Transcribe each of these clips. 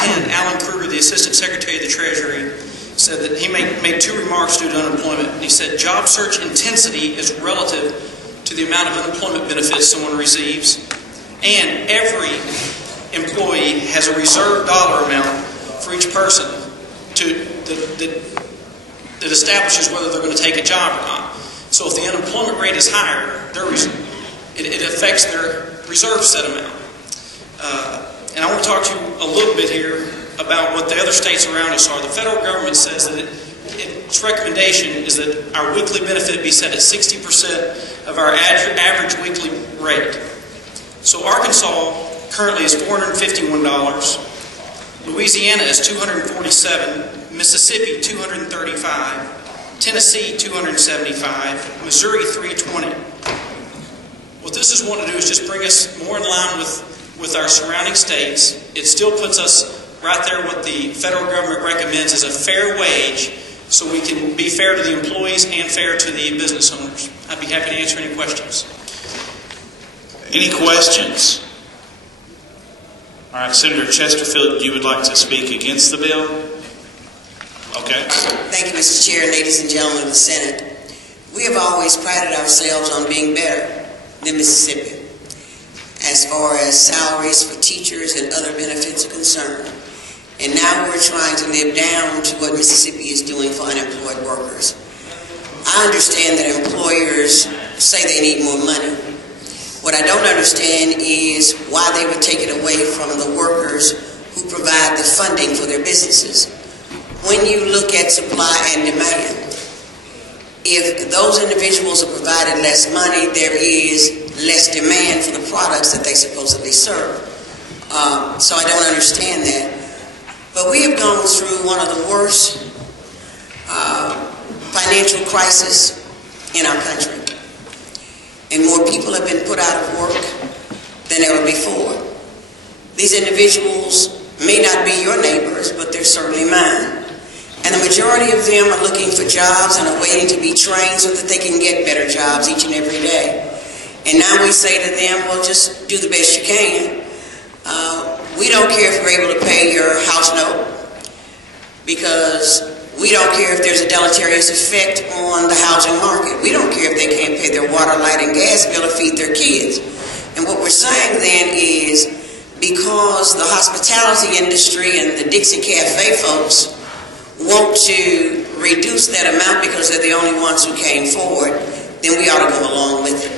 10, Alan Kruger, the Assistant Secretary of the Treasury, said that he made two remarks due to unemployment. He said job search intensity is relative to the amount of unemployment benefits someone receives, and every employee has a reserved dollar amount for each person that establishes whether they're going to take a job or not. So if the unemployment rate is higher, it affects their reserve set amount. And I want to talk to you a little bit here about what the other states around us are. The federal government says that its recommendation is that our weekly benefit be set at 60% of our average weekly rate. So Arkansas currently is $451, Louisiana is $247, Mississippi $235, Tennessee $275, Missouri $320. What this is wanting to do is just bring us more in line with our surrounding states. It still puts us right there what the federal government recommends as a fair wage, so we can be fair to the employees and fair to the business owners. I'd be happy to answer any questions. Any questions? All right, Senator Chesterfield, you would like to speak against the bill? Okay. Thank you, Mr. Chair, ladies and gentlemen of the Senate. We have always prided ourselves on being better than Mississippi as far as salaries for teachers and other benefits are concerned. And now we're trying to live down to what Mississippi is doing for unemployed workers. I understand that employers say they need more money. What I don't understand is why they would take it away from the workers who provide the funding for their businesses. When you look at supply and demand, if those individuals are provided less money, there is less demand for the products that they supposedly serve. So I don't understand that. But we have gone through one of the worst financial crises in our country. And more people have been put out of work than ever before. These individuals may not be your neighbors, but they're certainly mine. And the majority of them are looking for jobs and are waiting to be trained so that they can get better jobs each and every day. And now we say to them, well, just do the best you can. We don't care if you're able to pay your house note, because we don't care if there's a deleterious effect on the housing market. We don't care if they can't pay their water, light, and gas bill or feed their kids. And what we're saying then is, because the hospitality industry and the Dixie Cafe folks want to reduce that amount because they're the only ones who came forward, then we ought to go along with it.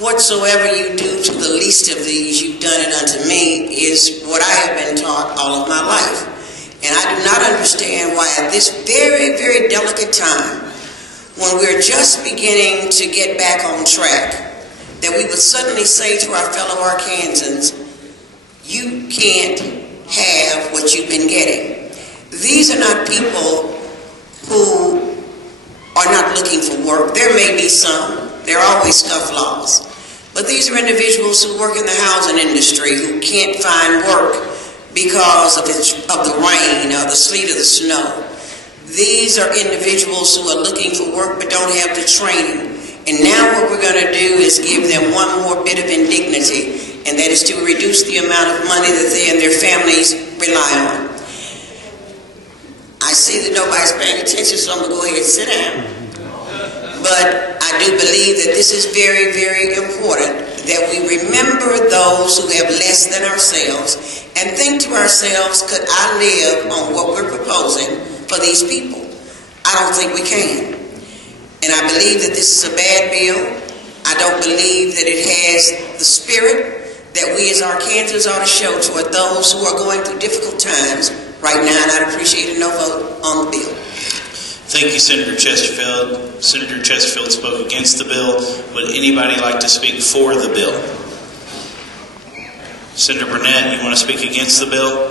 Whatsoever you do to the least of these, you've done it unto me, is what I have been taught all of my life. And I do not understand why at this very, very delicate time, when we're just beginning to get back on track, that we would suddenly say to our fellow Arkansans, you can't have what you've been getting. These are not people who are not looking for work. There may be some. There are always scufflaws. But these are individuals who work in the housing industry who can't find work because of the rain or the sleet or the snow. These are individuals who are looking for work but don't have the training. And now what we're going to do is give them one more bit of indignity, and that is to reduce the amount of money that they and their families rely on. I see that nobody's paying attention, so I'm going to go ahead and sit down. But I do believe that this is very, very important, that we remember those who have less than ourselves and think to ourselves, could I live on what we're proposing for these people? I don't think we can. And I believe that this is a bad bill. I don't believe that it has the spirit that we as Arkansans ought to show toward those who are going through difficult times right now, and I'd appreciate a no vote on the bill. Thank you, Senator Chesterfield. Senator Chesterfield spoke against the bill. Would anybody like to speak for the bill? Senator Burnett, you want to speak against the bill?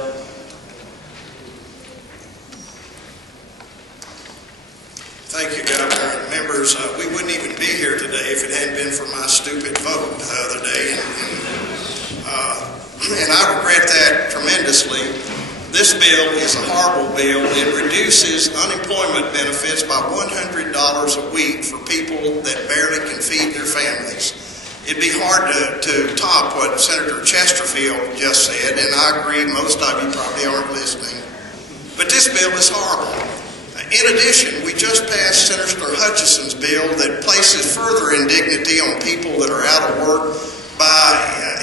Thank you, Governor and members. We wouldn't even be here today if it hadn't been for my stupid vote the other day. And I regret that tremendously. This bill is a horrible bill. It reduces unemployment benefits by $100 a week for people that barely can feed their families. it'd be hard to top what Senator Chesterfield just said, and I agree, most of you probably aren't listening. But this bill is horrible. In addition, we just passed Senator Hutchison's bill that places further indignity on people that are out of work by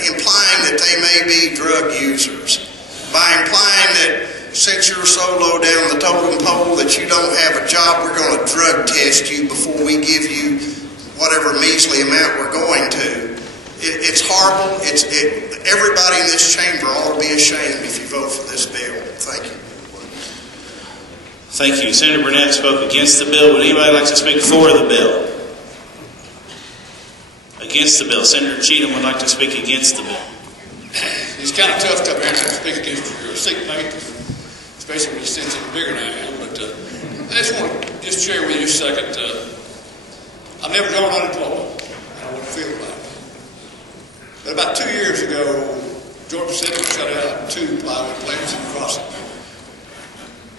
implying that they may be drug users, by implying that since you're so low down the totem pole that you don't have a job, we're going to drug test you before we give you whatever measly amount we're going to. It's horrible. Everybody in this chamber ought to be ashamed if you vote for this bill. Thank you. Thank you. Senator Burnett spoke against the bill. Would anybody like to speak for the bill? Against the bill. Senator Cheatham would like to speak against the bill. It's kind of tough to come here and speak against your seatmate, especially when you sense it bigger than I am. But I just want to share with you a second. I've never gone unemployed. I don't want to feel like it. But about 2 years ago, Georgia Senate shut out 2 plywood plants in the crossing.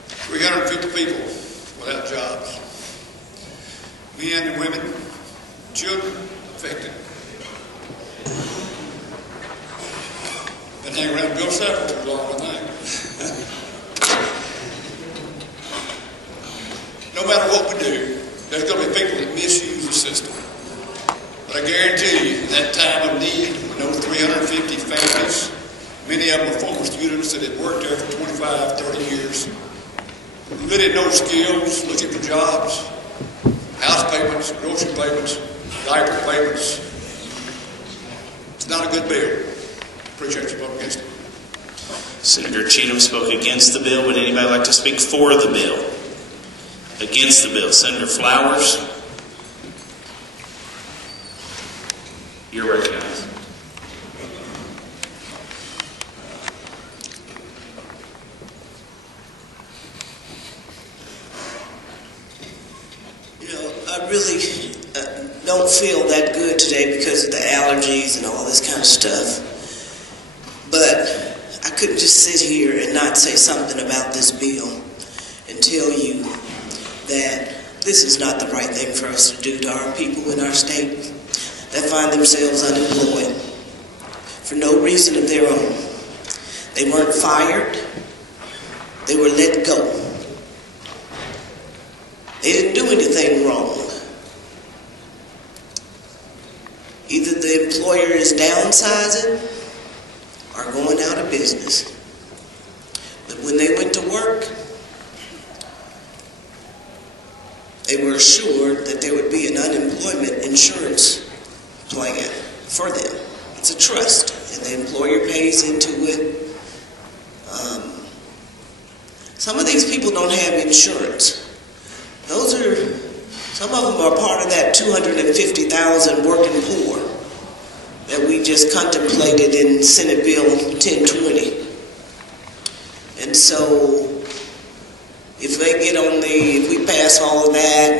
350 people without jobs. Men and women, children affected. Been hanging around Bill Seffer too long, I think. No matter what we do, there's going to be people that misuse the system. But I guarantee you, in that time of need, when those 350 families, many of them were former students that had worked there for 25, 30 years, really no skills, looking for jobs, house payments, grocery payments, diaper payments. It's not a good bill. Appreciate you voting against it. Senator Cheatham spoke against the bill. Would anybody like to speak for the bill? Against the bill. Senator Flowers, you're recognized. I really don't feel that good today because of the allergies and all this kind of stuff. But I couldn't just sit here and not say something about this bill and tell you that this is not the right thing for us to do to our people in our state that find themselves unemployed for no reason of their own. They weren't fired. They were let go. They didn't do anything wrong. Either the employer is downsizing or going out of business. But when they went to work, they were assured that there would be an unemployment insurance plan for them. It's a trust, and the employer pays into it. Some of these people don't have insurance. Some of them are part of that 250,000 working poor that we just contemplated in Senate Bill 1020. And so, if we pass all of that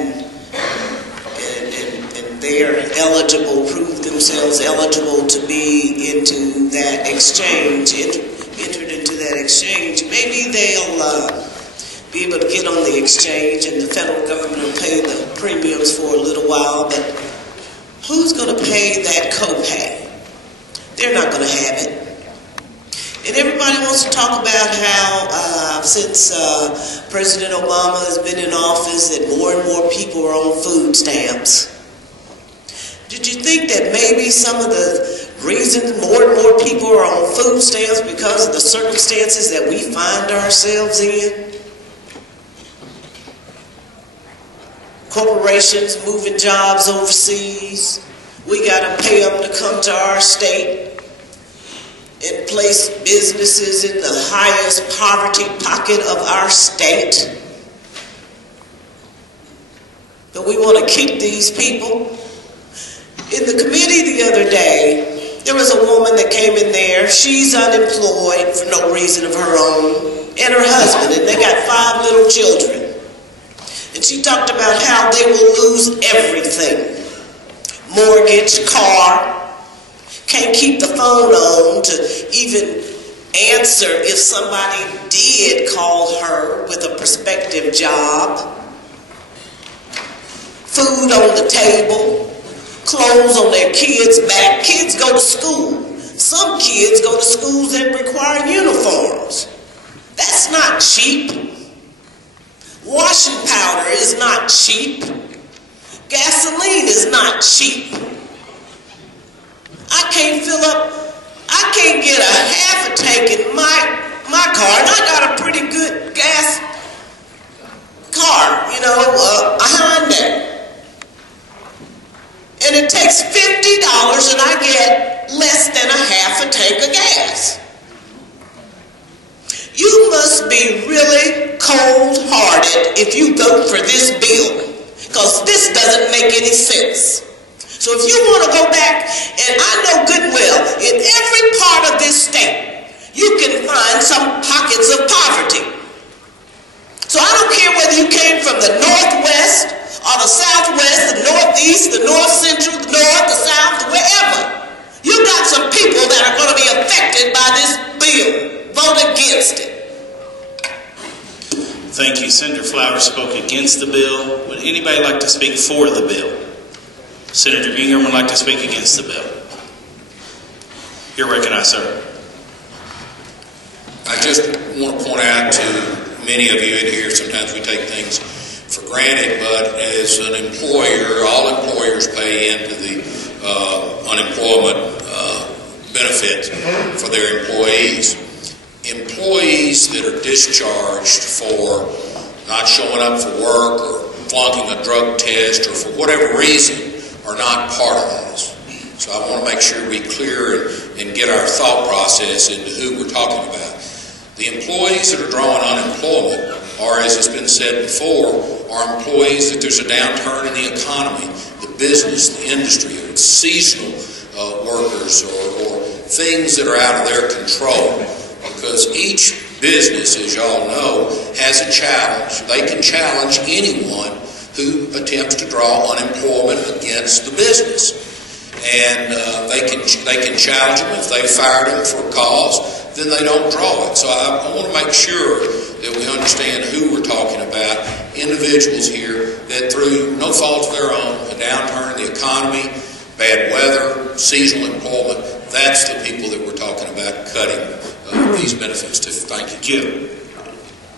and they're eligible, prove themselves eligible to be into that exchange, entered into that exchange, maybe they'll be able to get on the exchange and the federal government will pay the premiums for a little while, but who's going to pay that copay? They're not going to have it. And everybody wants to talk about how since President Obama has been in office that more and more people are on food stamps. Did you think that maybe some of the reasons more and more people are on food stamps because of the circumstances that we find ourselves in? Corporations moving jobs overseas. We got to pay them to come to our state and place businesses in the highest poverty pocket of our state. But we want to keep these people. In the committee the other day, there was a woman that came in there. She's unemployed for no reason of her own, and her husband, and they got 5 little children. And she talked about how they will lose everything. Mortgage, car, can't keep the phone on to even answer if somebody did call her with a prospective job. Food on the table, clothes on their kids' back. Kids go to school. Some kids go to schools that require uniforms. That's not cheap. Washing powder is not cheap. Gasoline is not cheap. I can't get a half a tank in my car, and I got a pretty good gas car, a Hyundai. And it takes $50 and I get less than a half a tank of gas. You must be really cold-hearted if you vote for this bill, because this doesn't make any sense. So if you want to go back, and I know good and well, in every part of this state, you can find some pockets of poverty. So I don't care whether you came from the Northwest or the Southwest, the Northeast, the North Central, the North, the South, wherever. You got some people that are going to be affected by this bill. Vote against it. Thank you. Senator Flowers spoke against the bill. Would anybody like to speak for the bill? Senator Ingram would like to speak against the bill. You're recognized, sir. I just want to point out to many of you in here, sometimes we take things for granted, but as an employer, all employers pay into the unemployment benefit for their employees. Employees that are discharged for not showing up for work or flunking a drug test or for whatever reason are not part of this. So I want to make sure we clear and get our thought process into who we're talking about. The employees that are drawing unemployment are, as has been said before, are employees that there's a downturn in the economy, the business, the industry, or it's seasonal workers or things that are out of their control. Because each business, as y'all know, has a challenge. They can challenge anyone who attempts to draw unemployment against the business. And they can challenge them. If they fired them for a cause, then they don't draw it. So I want to make sure that we understand who we're talking about. Individuals here that through no fault of their own, a downturn in the economy, bad weather, seasonal employment, that's the people that we're talking about cutting these benefits to. Thank you.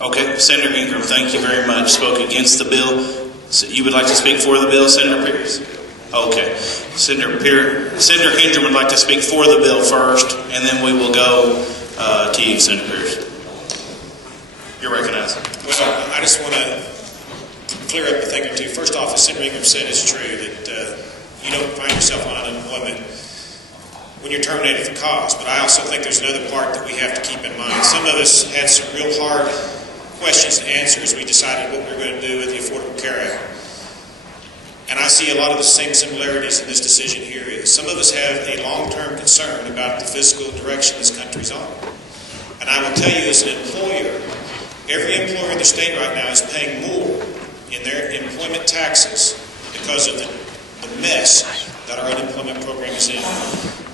Okay, Senator Ingram, thank you very much. Spoke against the bill. So you would like to speak for the bill, Senator Pierce? Okay. Senator Ingram would like to speak for the bill first, and then we will go to you, Senator Pierce. You're recognized. Well, I just want to clear up a thing or two. First off, as Senator Ingram said, it's true that you don't find yourself on unemployment when you're terminated for cause. But I also think there's another part that we have to keep in mind. Some of us had some real hard questions to answer as we decided what we were going to do with the Affordable Care Act. And I see a lot of the same similarities in this decision here. Some of us have a long-term concern about the fiscal direction this country's on. And I will tell you, as an employer, every employer in the state right now is paying more in their employment taxes because of the mess that our unemployment program is in.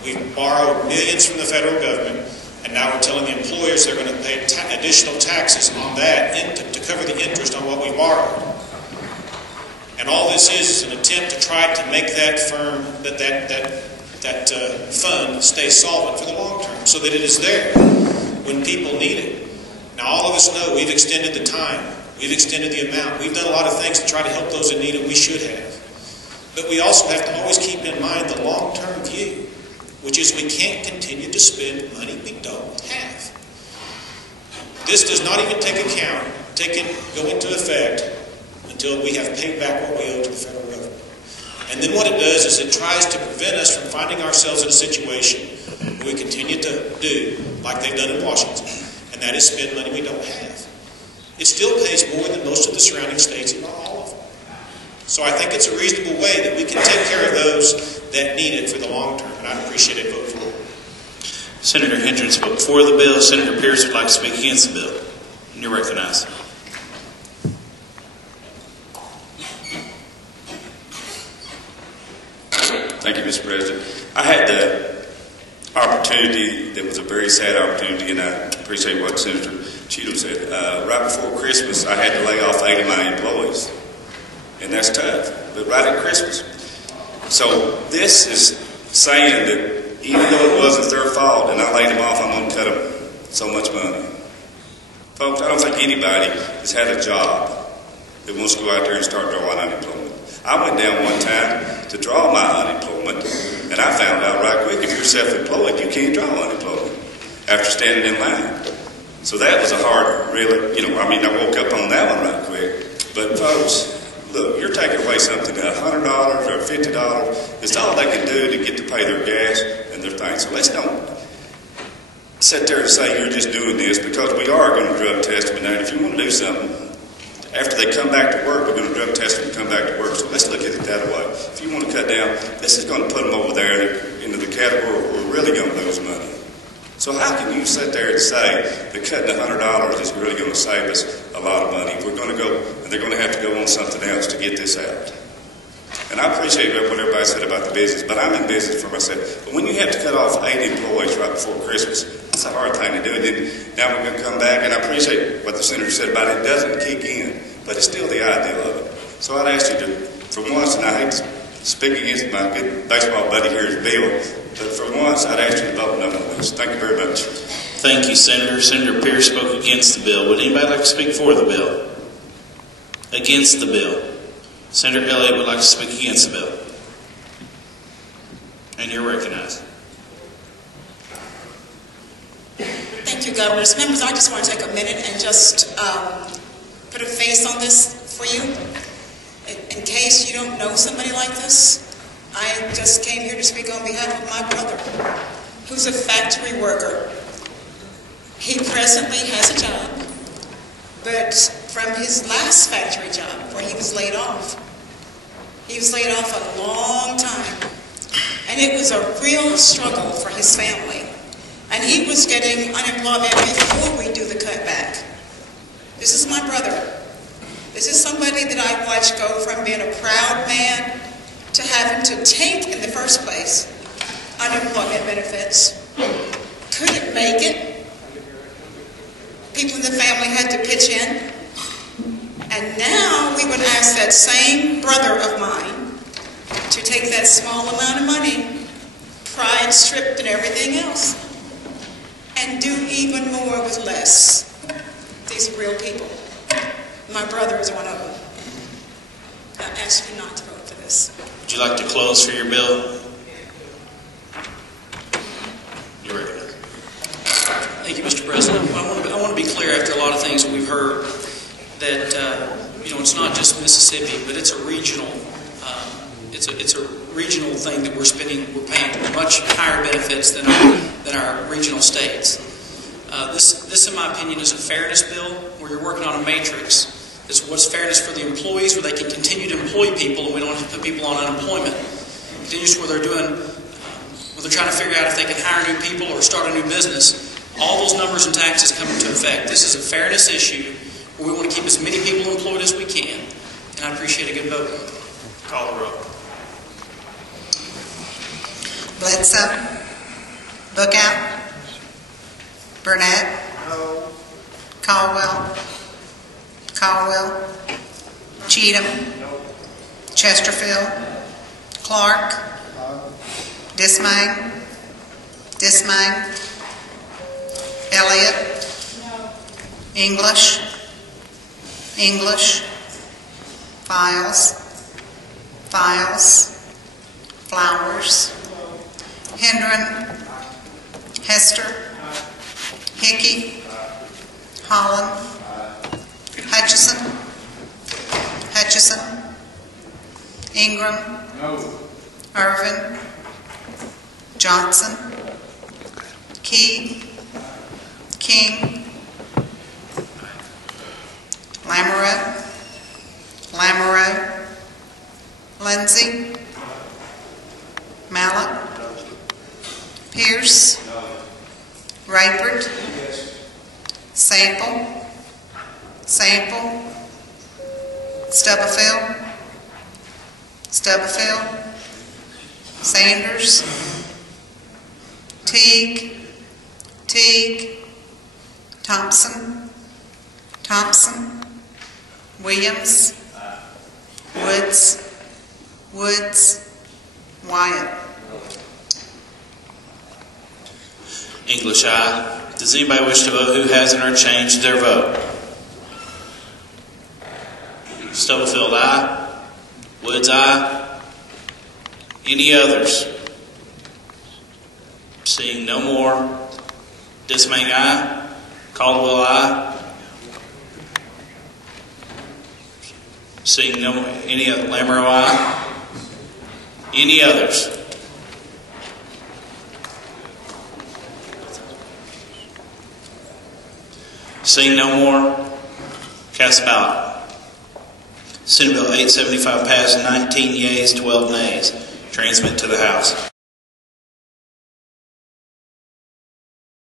We've borrowed millions from the federal government, and now we're telling the employers they're going to pay additional taxes on that to cover the interest on what we borrowed. And all this is an attempt to try to make that firm, that fund stay solvent for the long term, so that it is there when people need it. Now, all of us know we've extended the time, we've extended the amount, we've done a lot of things to try to help those in need, and we should have. But we also have to always keep in mind the long-term view, which is we can't continue to spend money we don't have. This does not even go into effect until we have paid back what we owe to the federal government. And then what it does is it tries to prevent us from finding ourselves in a situation where we continue to do like they've done in Washington, and that is spend money we don't have. It still pays more than most of the surrounding states, if not all of them. So I think it's a reasonable way that we can take care of those that need it for the long term, and I'd appreciate a vote for it. Senator Hendren spoke for the bill. Senator Pierce would like to speak against the bill. And you're recognized. Thank you, Mr. President. I had the opportunity, that was a very sad opportunity, and I appreciate what Senator Cheatham said. Right before Christmas, I had to lay off 80 of my employees, and that's tough, but right at Christmas. So this is saying that even though it wasn't their fault and I laid them off, I'm going to cut them so much money. Folks, I don't think anybody has had a job that wants to go out there and start drawing unemployment. I went down one time to draw my unemployment, and I found out right quick, if you're self-employed, you can't draw unemployment after standing in line. So that was a hard, really, I woke up on that one right quick. But folks, look, you're taking away something, $100 or $50, it's all they can do to get to pay their gas and their things. So let's don't sit there and say you're just doing this, because we are going to drug test them. And if you want to do something, after they come back to work, we're going to drug test them and come back to work. So let's look at it that way. If you want to cut down, this is going to put them over there into the category where we're really going to lose money. So how can you sit there and say that cutting $100 is really going to save us a lot of money? We're going to go, and they're going to have to go on something else to get this out. And I appreciate what everybody said about the business, but I'm in business for myself. But when you have to cut off 8 employees right before Christmas, that's a hard thing to do. And then now we're going to come back, and I appreciate what the senator said about it. It doesn't kick in, but it's still the idea of it. So I'd ask you to, for once, and I hate to speak against my good baseball buddy here's Bill, but for once, I'd ask you to vote no on this. Thank you very much. Thank you, Senator. Senator Pierce spoke against the bill. Would anybody like to speak for the bill? Against the bill. Senator Elliott would like to speak against the bill. And you're recognized. Thank you, Governors. Members, I just want to take a minute and just put a face on this for you. In case you don't know somebody like this, I just came here to speak on behalf of my brother, who's a factory worker. He presently has a job, but from his last factory job, where he was laid off a long time, and it was a real struggle for his family. And he was getting unemployment before we do the cutback. This is my brother. This is somebody that I watched go from being a proud man to having to take, in the first place, unemployment benefits. Couldn't make it. People in the family had to pitch in. And now we would ask that same brother of mine to take that small amount of money, pride stripped and everything else, and do even more with less. These are real people. My brother is one of them. I ask you not to vote for this. Would you like to close for your bill? You're recognized. Thank you, Mr. President. I want to be clear after a lot of things that we've heard that it's not just Mississippi, but it's a regional. It's a regional thing that we're paying much higher benefits than our regional states. This, in my opinion, is a fairness bill where you're working on a matrix. It's what's fairness for the employees, where they can continue to employ people and we don't have to put people on unemployment. Continues where they're trying to figure out if they can hire new people or start a new business. All those numbers and taxes come into effect. This is a fairness issue where we want to keep as many people employed as we can. And I appreciate a good vote. Call the roll. Bledsoe. Bookout. Burnett. No. Caldwell. Cheatham. No. Chesterfield. Clark. No. Dismay. Elliott. No. English. Files. Flowers. Hendren. Hester. Hickey. Holland. Hutchison. Ingram. No. Irvin. Johnson. Key. King. Lamoureux. Lindsay. Mallett. Pierce. Rayford. Sample. Stubblefield. Sanders. Teague. Thompson. Williams. Woods. Wyatt. English, aye. Does anybody wish to vote who hasn't or changed their vote? Stubblefield, aye. Woods, aye. Any others? Seeing no more. Dismaying, aye. Caldwell, aye. Seeing no more. Any other? Lamoureux, aye. Any others? Seeing no more, cast a ballot. Senate Bill 875 passed, 19 yeas, 12 nays. Transmit to the House.